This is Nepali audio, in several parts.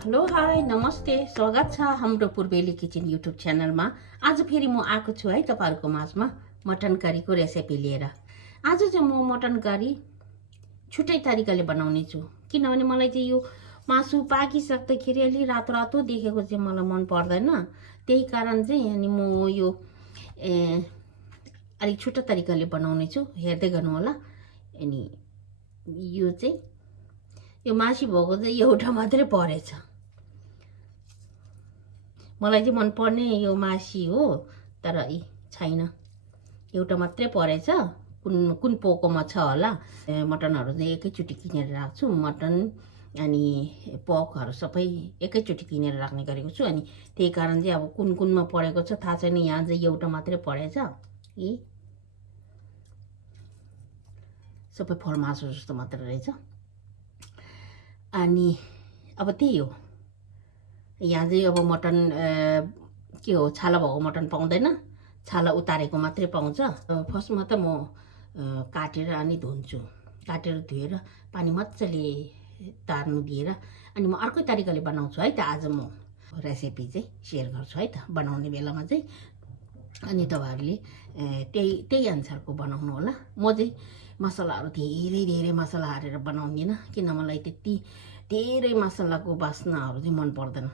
हेलो हाई नमस्ते स्वागत छ हाम्रो पूर्वेली किचन युट्युब च्यानलमा। आज फेरि म आएको छु है तपाईहरुको माझमा मटन करीको रेसिपी लिएर। आज चाहिँ म मटन करी छुट्टै तरिकाले बनाउने छु, किनभने मलाई चाहिँ यो मासु पाकिसक्दाखेरि अलि रातो रातो देखेको चाहिँ मलाई मन पर्दैन। त्यही कारण चाहिँ अनि म यो अलिक छुट्टै तरिकाले बनाउने छु, हेर्दै गर्नु होला। अनि यो चाहिँ यो मासी भएको चाहिँ एउटा मात्रै परेछ। मलाई चाहिँ मन पर्ने यो मासी हो, तर छैन, एउटा मात्रै परेछ। कुन पोकोमा छ होला। मटनहरु चाहिँ एकैचोटी किनेर राख्छु, मटन अनि पोकहरु सबै एकैचोटी किनेर राख्ने गरेको छु। अनि त्यही कारण चाहिँ अब कुनमा परेको छ थाहा छैन। यहाँ चाहिँ एउटा मात्रै परेछ। यी सबै फल मासु जस्तो मात्र रहेछ। अनि अब त्यही हो, यहाँ चाहिँ अब मटन के हो, छाला भएको मटन पाउँदैन, छाला उतारेको मात्रै पाउँछ। फर्स्टमा त म काटेर अनि धुन्छु, काटेर धुएर पानी मजाले तार्नु दिएर अनि म अर्कै तरिकाले बनाउँछु है त। आज म रेसिपी चाहिँ शेयर गर्छु है त बनाउने बेलामा चाहिँ। अनि तपाईहरुले त्यही अनुसारको बनाउनु होला। म चाहिँ मसलाहरु धेरै मसला हालेर बनाउँदिन, किन मलाई त्यति धेरै मसलाको वासनाहरु चाहिँ मन पर्दैन।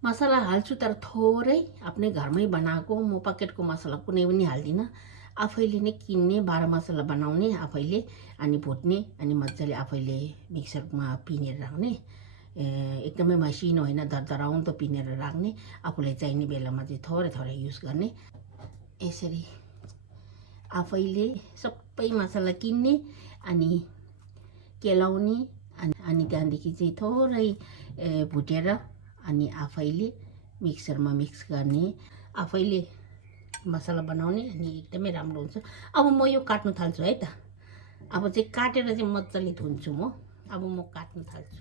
मसला हाल्छु तर थोरै, आफ्नै घरमै बनाएको। म पकेटको मसला कुनै पनि हाल्दिन। आफैले नै किन्ने, 12 मसला बनाउने आफैले, अनि भुट्ने, अनि मजाले आफैले मिक्सरमा पिनेर राख्ने। एकदमै मसिनो होइन, दरदराउँदो पिनेर राख्ने। आफूलाई चाहिने बेलामा चाहिँ थोरै युज गर्ने। यसरी आफैले सबै मसला किन्ने अनि केलाउने, अनि त्यहाँदेखि चाहिँ थोरै भुटेर अनि आफैले मिक्सरमा मिक्स गर्ने, आफैले मसला बनाउने, अनि एकदमै राम्रो हुन्छ। अब म यो काट्न थाल्छु है त। अब चाहिँ काटेर चाहिँ मजाले धुन्छु म। अब म काट्न थाल्छु।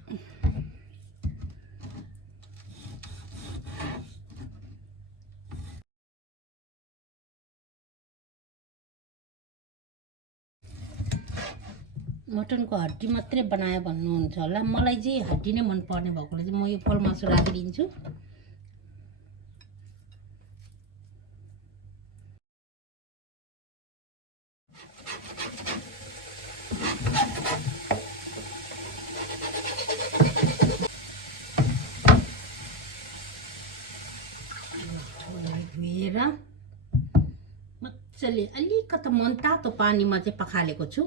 मटनको हड्डी मात्रै बनायो भन्नुहुन्छ होला। मलाई चाहिँ हड्डी नै मन पर्ने भएकोले चाहिँ म यो फल मासु राखिदिन्छु। धुएर मजाले अलिकति मनतातो पानीमा चाहिँ पखालेको छु,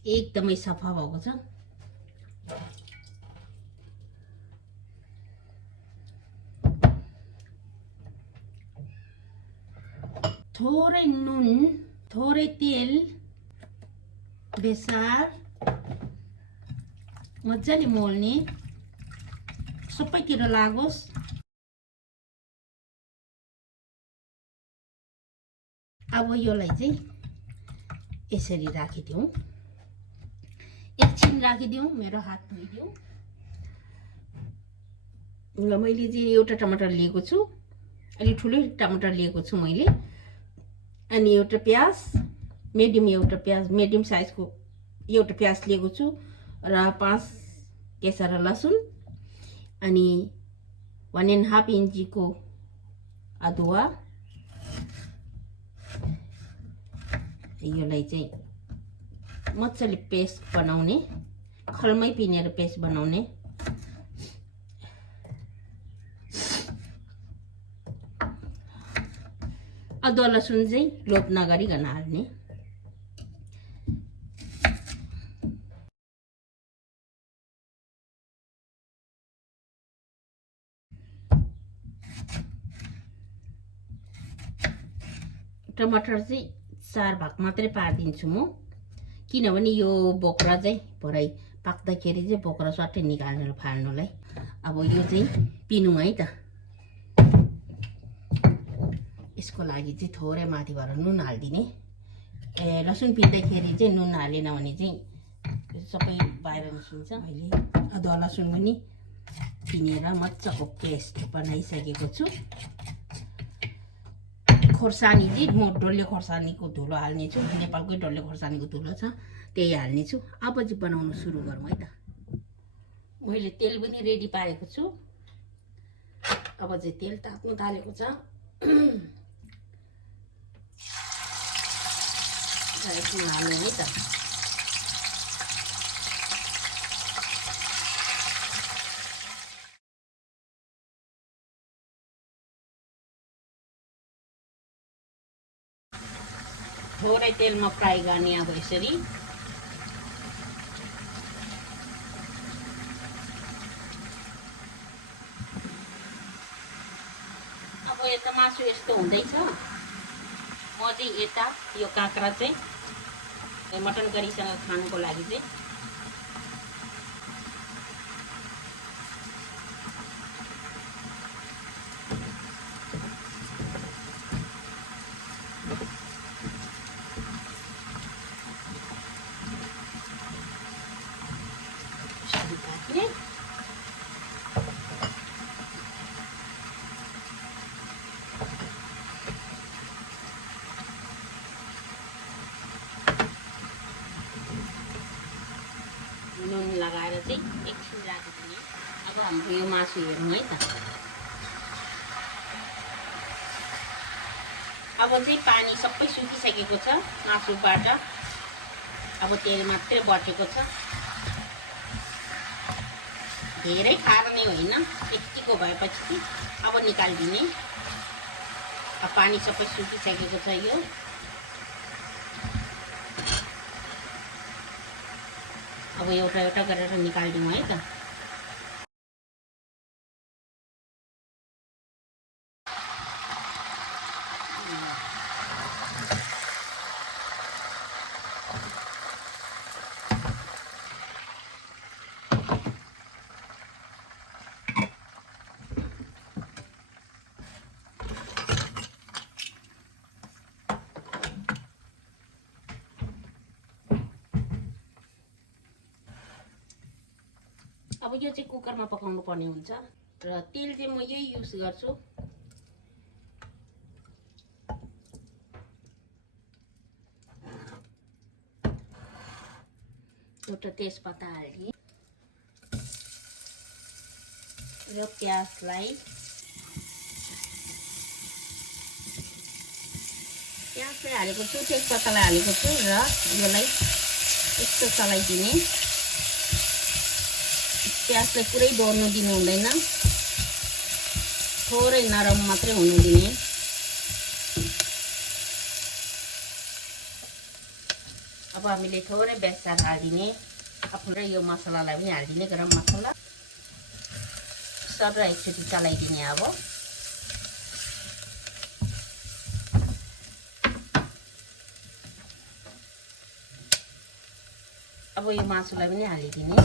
एकदमै सफा भएको छ। थोरै नुन, थोरै तेल, बेसार मजाले मोल्ने, सबैतिर लागोस्। अब योलाई चाहिँ यसरी राखिदिउँ, एकछिन राखिदिउँ, मेरो हात धोइदिउँ। ल मैले चाहिँ एउटा टमाटर लिएको छु, अलि ठुलै टमाटर लिएको छु मैले। अनि एउटा प्याज, मिडियम साइजको एउटा प्याज लिएको छु, र 5 केसरा लसुन, अनि 1.5 इन्चीको अदुवा। योलाई चाहिँ मजाले पेस्ट बनाउने, खलमै पिनेर पेस्ट बनाउने। अदुवा लसुन चाहिँ लोप नगरिकन हाल्ने। टमाटर चाहिँ 4 भाग मात्रै पारिदिन्छु म, किनभने यो बोक्रा चाहिँ भरै पाक्दाखेरि चाहिँ बोक्रा सट्टै निकाल्नु फाल्नुलाई। अब यो चाहिँ पिनौँ है त। यसको लागि चाहिँ थोरै माथिबाट नुन हाल्दिने। लसुन पिन्दाखेरि चाहिँ नुन हालेन भने चाहिँ सबै बाहिर निस्किन्छ। अहिले अदुवा लसुन पनि पिनेर मजाको पेस्ट बनाइसकेको छु। खोर्सानी चाहिँ म डल्ले खोर्सानीको धुलो हाल्ने छु, नेपालकै डल्ले खोर्सानीको धुलो छ, त्यही हाल्ने छु। अब चाहिँ बनाउन सुरु गरौँ है त। मैले तेल पनि रेडी पारेको छु। अब चाहिँ तेल ताप्नु थालेको छ। यसमा हाल्नु है त। थोरै तेलमा फ्राई गर्ने अब यसरी। अब यता मासु यस्तो हुँदैछ। म चाहिँ यता यो काँक्रा चाहिँ मटन करीसँग खानुको लागि चाहिँ नुन लगाएर चाहिँ एकछिन राखिदिने। अब हाम्रो यो मासु हेरौँ है त। अब चाहिँ पानी सबै सुकिसकेको छ मासुबाट। अब तेल मात्रै बचेको छ। धेरै खार्ने होइन, यतिको भएपछि अब निकालिदिने। अब पानी सबै सुकिसकेको छ यो। अब एउटा एउटा गरेर निकालिदिउँ है त। अब यो चाहिँ कुकरमा पकाउनु पर्ने हुन्छ र तेल चाहिँ म यही युज गर्छु। एउटा तेजपत्ता हाल्दिएँ र प्याजलाई हालेको छु, तेजपत्तालाई हालेको छु र यसलाई यस्तो चलाइदिने। प्याजलाई पुरै डढ्नु दिनु हुँदैन, थोरै नरम मात्रै हुनु दिने। अब हामीले थोरै बेसार हालिदिने। आफूलाई यो मसलालाई पनि हालिदिने, गरम मसला सर एकचोटि चलाइदिने। अब यो मासुलाई पनि हालिदिने।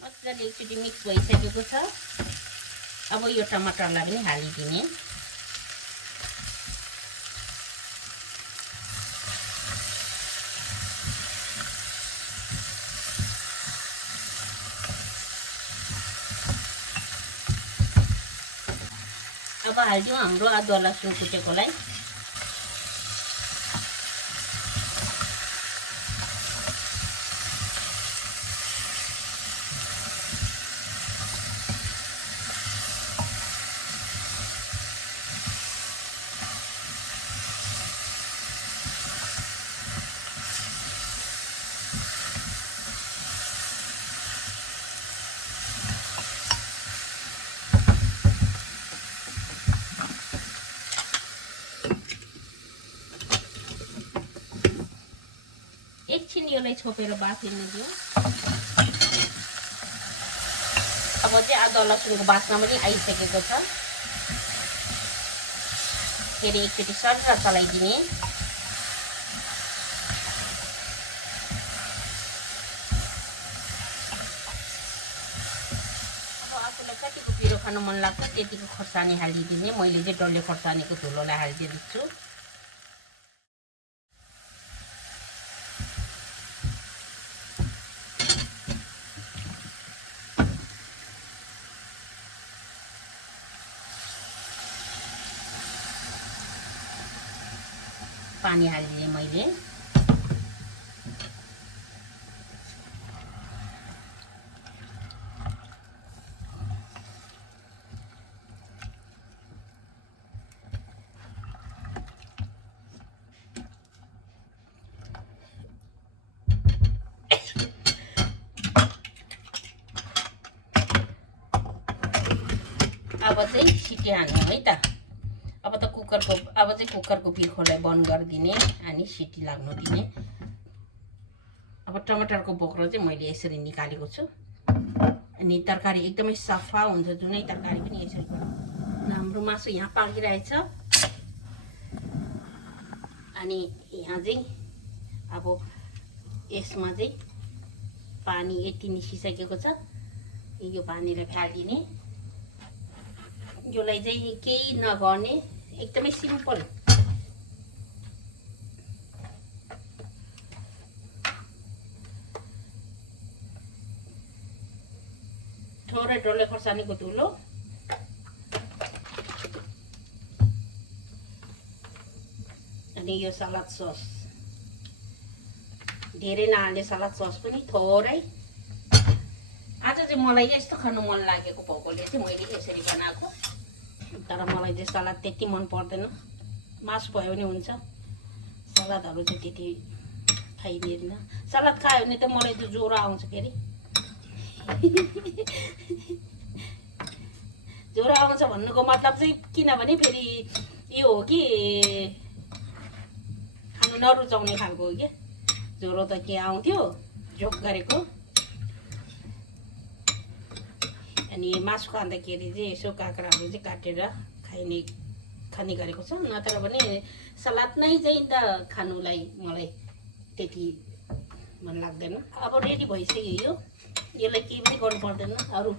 मजाले एकचोटि मिक्स भइसकेको छ। अब यो टमाटरलाई पनि हालिदिने। अब हालिदिउँ हाम्रो अदुवा लसुन कुटेकोलाई। एकछिन यसलाई छोपेर बाफिनु दिउँ। अब चाहिँ अदुवा लसुनको बास्ना पनि आइसकेको छ। फेरि एकचोटि सर चलाइदिने। अब आफूलाई कतिको पिरो खानु मन लाग्छ त्यतिको खोर्सानी हालिदिने। मैले चाहिँ डल्ले खोर्सानीको धुलोलाई हालिदिएको छु। पानी हालिदिएँ मैले। अब चाहिँ सिटी हान्ने है त। अब चाहिँ कुकरको बिर्खोलाई बन्द गरिदिने अनि सिटी लाग्नु दिने। अब टमाटरको बोक्रो चाहिँ मैले यसरी निकालेको छु। अनि तरकारी एकदमै सफा हुन्छ, जुनै तरकारी पनि यसरी बनाउनु। हाम्रो मासु यहाँ पाकिरहेछ। अनि यहाँ चाहिँ अब यसमा चाहिँ पानी यति निस्किसकेको छ। यो पानीलाई फालिदिने। योलाई चाहिँ केही नगर्ने, एकदमै सिम्पल। थोरै डल्ले खोर्सानीको धुलो, अनि यो सलाद सस। धेरै नहाल्ने सलाद सस पनि थोरै। आज चाहिँ मलाई यस्तो खानु मन लागेको भएकोले चाहिँ मैले यसरी बनाएको। तर मलाई चाहिँ सलाद त्यति मन पर्दैन, मासु भयो भने हुन्छ, सलादहरू चाहिँ त्यति खाइदिँदैन। सलाद खायो भने त मलाई त ज्वरो आउँछ फेरि। ज्वरो आउँछ भन्नुको मतलब चाहिँ किनभने फेरि यो हो कि खानु नरुचाउने खालको हो क्या। ज्वरो त के आउँथ्यो जोक गरेको। अनि मासु खाँदाखेरि चाहिँ यसो काँक्राहरू चाहिँ काटेर खाने गरेको छ। नत्र भने सलाद नै चाहिँ त खानुलाई मलाई त्यति मन लाग्दैन। अब रेडी भइसक्यो यसलाई केही पनि गर्नु पर्दैन, अरू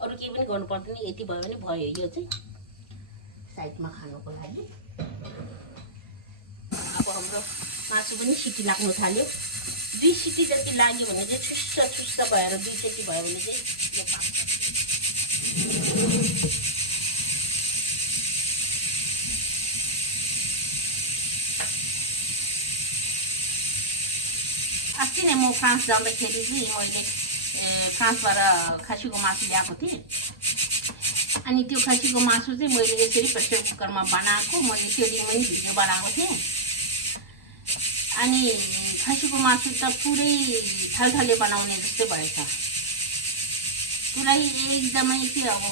केही पनि गर्नु पर्दैन। यति भयो भने भयो। यो चाहिँ साइडमा खानुको लागि। अब हाम्रो मासु पनि सिटी लाग्नु थाल्यो। 2 सिटी जति लाग्यो भने चाहिँ छुस्स भएर 2 सिटी भयो भने चाहिँ यो पाक्छ। अस्ति नै म फ्रान्स जाँदाखेरि चाहिँ मैले फ्रान्सबाट खसीको मासु ल्याएको थिएँ। अनि त्यो खसीको मासु चाहिँ मैले यसरी प्रेसर कुकरमा बनाएको। मैले त्यो दिन पनि भिडियो बनाएको थिएँ। अनि खसीको मासु त पुरै थलथले बनाउने जस्तै भएछ। पुरै एकदमै के अब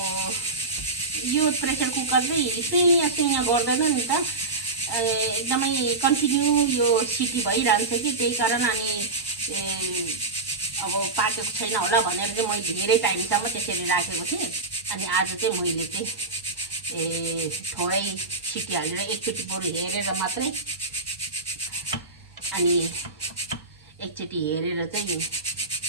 यो प्रेसर कुकर चाहिँ सुइया गर्दैन नि त, एकदमै कन्टिन्यू यो सिटी भइरहन्छ कि, त्यही कारण। अनि अब पाकेको छैन होला भनेर चाहिँ मैले धेरै टाइमसम्म त्यसरी राखेको थिएँ। अनि आज चाहिँ मैले चाहिँ थोरै सिटी हालेर एकचोटि बरु हेरेर मात्रै, अनि एकचोटि हेरेर चाहिँ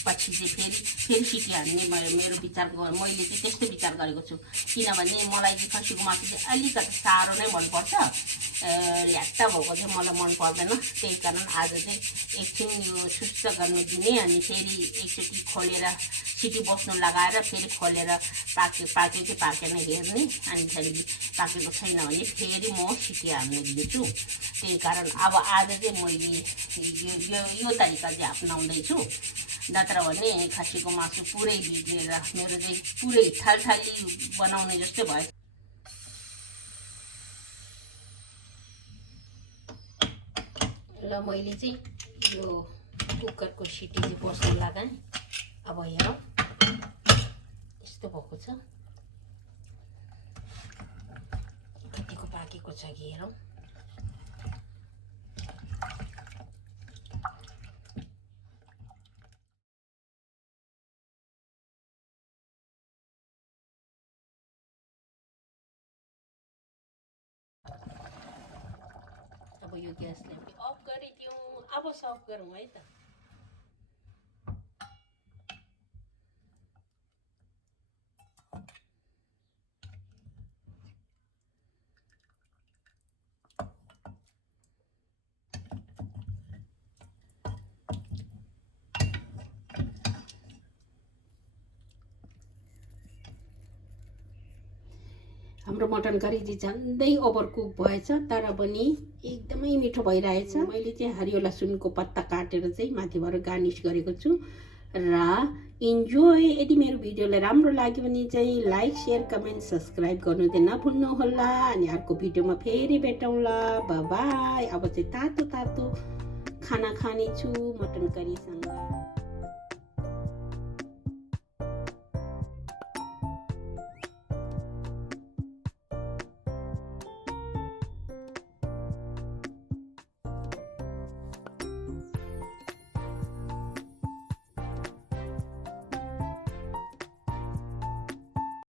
पछि चाहिँ फेरि सिटी हाल्ने मेरो विचार, मैले चाहिँ त्यस्तो विचार गरेको छु। किनभने मलाई चाहिँ खसीको मासु चाहिँ अलिकति साह्रो नै मनपर्छ, ल्याट्टा भएको चाहिँ मलाई मन पर्दैन। त्यही कारण आज चाहिँ एकछिन यो सुस्त गर्नु दिने, अनि फेरि एकचोटि खोलेर सिटी बस्नु लगाएर फेरि खोलेर पाक्यो कि पाकेन हेर्ने। अनि फेरि पाकेको छैन भने फेरि म सिटी हाल्नु दिन्छु। त्यही कारण अब आज चाहिँ मैले यो तरिका चाहिँ अपनाउँदैछु। नत्र भने खसीको मासु पुरै बिग्रेर मेरो चाहिँ पुरै थलथली बनाउने जस्तै भयो। ल मैले चाहिँ यो कुकरको सिटी चाहिँ बस्नु लगाएँ। अब हेरौँ यस्तो भएको छ, कतिको पाकेको छ कि हेरौँ। अब यो ग्यासलाई पनि अफ गरिदिउँ। अब सर्भ गरौँ है त। हाम्रो मटन करी चाहिँ झन्डै ओभर कुक भएछ तर पनि एकदमै मिठो भइरहेछ। मैले चाहिँ हरियो लसुनको पत्ता काटेर चाहिँ माथिबाट गार्निस गरेको छु र इन्जोय। यदि मेरो भिडियोलाई राम्रो लाग्यो भने चाहिँ लाइक शेयर कमेन्ट सब्सक्राइब गर्नु चाहिँ नभुल्नुहोला। अनि अर्को भिडियोमा फेरि भेटौँला। बाई। अब चाहिँ तातो तातो खाना खानेछु मटन करीसँग।